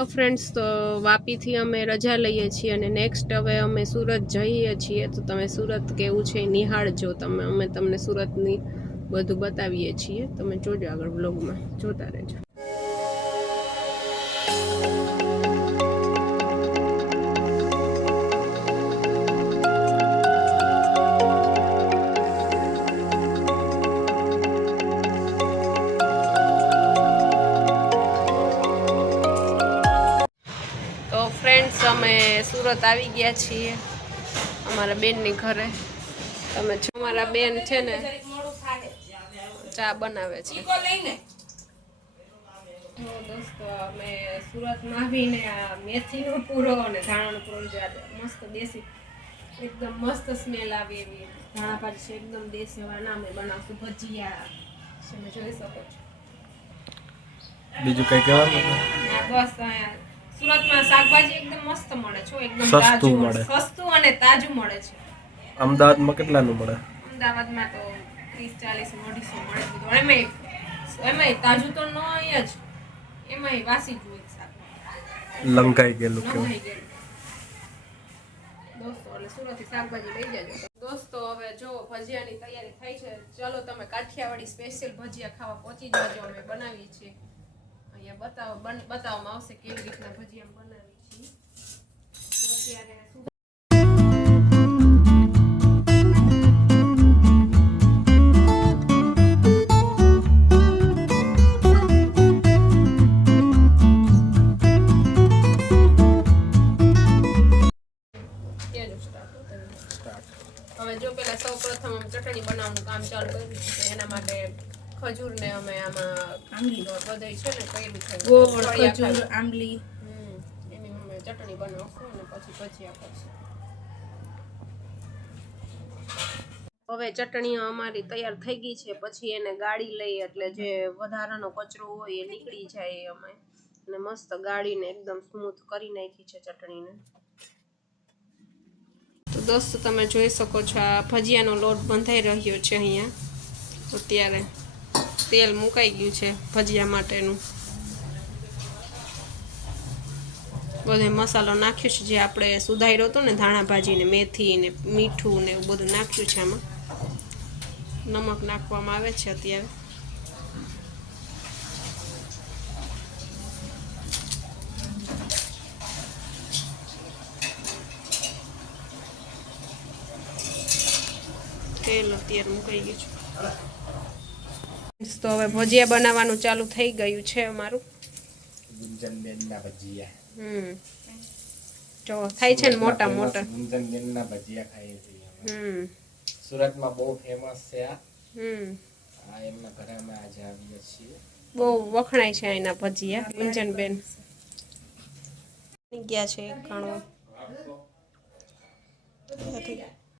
Hello friends, તો વાપીથી અમે રજા લઈએ છીએ અને નેક્સ્ટ હવે અમે સુરત જઈએ છીએ. તો તમે સુરત કેવું છે નિહાળજો. અમે તમને સુરતની બધું બતાવીએ છીએ. તમે જોજો, આગળ બ્લોગમાં જોતા રહેજો. તો ફ્રેન્ડ્સ, અમે સુરત આવી ગયા છીએ અમારા બેનની ઘરે. તમે જો, અમારા બેન છે ને ચા બનાવે છે. દોસ્તો, અમે સુરતમાં આવીને આ મેથીનો પૂરો અને ધાણાનો પૂરો મસ્ત દેશી, એકદમ મસ્ત સ્મેલ આવે એવી ધાણા ભાજી છે. એકદમ દેશી વાળા અમે બનાવશું. ભજીયા તમે જોઈ શકો છો. બીજું કઈ કહેવાનું? બસ અહીંયા સુરતમાં શાકભાજી એકદમ મસ્ત મળે છે, એકદમ તાજું મળે, સસ્તું અને તાજું મળે છે. અમદાવાદમાં કેટલાનું મળે? અમદાવાદમાં તો 30, 40, 150 મળે. એમાંય તાજું તો ન હોય જ, એમાંય વાસી જ હોય શાક, લંકાઈ ગયેલું કેવું. દોસ્તો, એટલે સુરતથી શાકભાજી લઈ જજો. દોસ્તો, હવે જો ભજીયાની તૈયારી થઈ છે. ચાલો તમે કાઠિયાવાડી સ્પેશિયલ ભજીયા ખાવા પહોંચી જાજો. અમે બનાવીએ છીએ અહીંયા, બતાવવામાં આવશે કેવી રીતના ભજીયા બનાવીએ છીએ. તો અત્યારે હવે જો પેલા સૌ પ્રથમ ચટણી બનાવવાનું કામ ચાલુ કર્યું છે. એના માટે ખજૂર ને અમે આમાં આંબલી બધું છે ને કર્યું છે, ગોળ, ખજૂર, આંબલી, એની અમે ચટણી બનાવશું અને પછી ભજીયા કરશું. હવે ચટણી અમારી તૈયાર થઈ ગઈ છે. પછી એને ગાળી લઈ એટલે જે વધારાનો કચરો હોય એ નીકળી જાય. અમે અને મસ્ત ગાળીને એકદમ સ્મૂથ કરી નાખી છે ચટણીને. તો દોસ્તો, તમે જોઈ શકો છો આ ભજીયાનો લોટ બંધાઈ રહ્યો છે. અહીંયા અત્યારે તેલ મુકાઈ ગયું છે ભજીયા માટેનું. બધો મસાલો નાખ્યો છે જે આપણે સુધાર્યો હતો ને, ધાણા ભાજી ને મેથી ને મીઠું ને એવું બધું નાખ્યું છે. આમાં નમક નાખવામાં આવે છે અત્યારે. તેલ અત્યારે મુકાઈ ગયું છે. તો હવે ભજીયા બનાવવાનું ચાલુ થઈ ગયું છે અમારું. ગુંજનબેનના ભજીયા. જો થાય છે ને મોટા મોટા. ગુંજનબેનના ભજીયા ખાઈએ છીએ. સુરતમાં બહુ ફેમસ છે આ. એમના ઘરે અમે આજે આવીએ છીએ. બહુ વખણાય છે અહીંના ભજીયા. ગુંજનબેન ગયા છે ઘણો.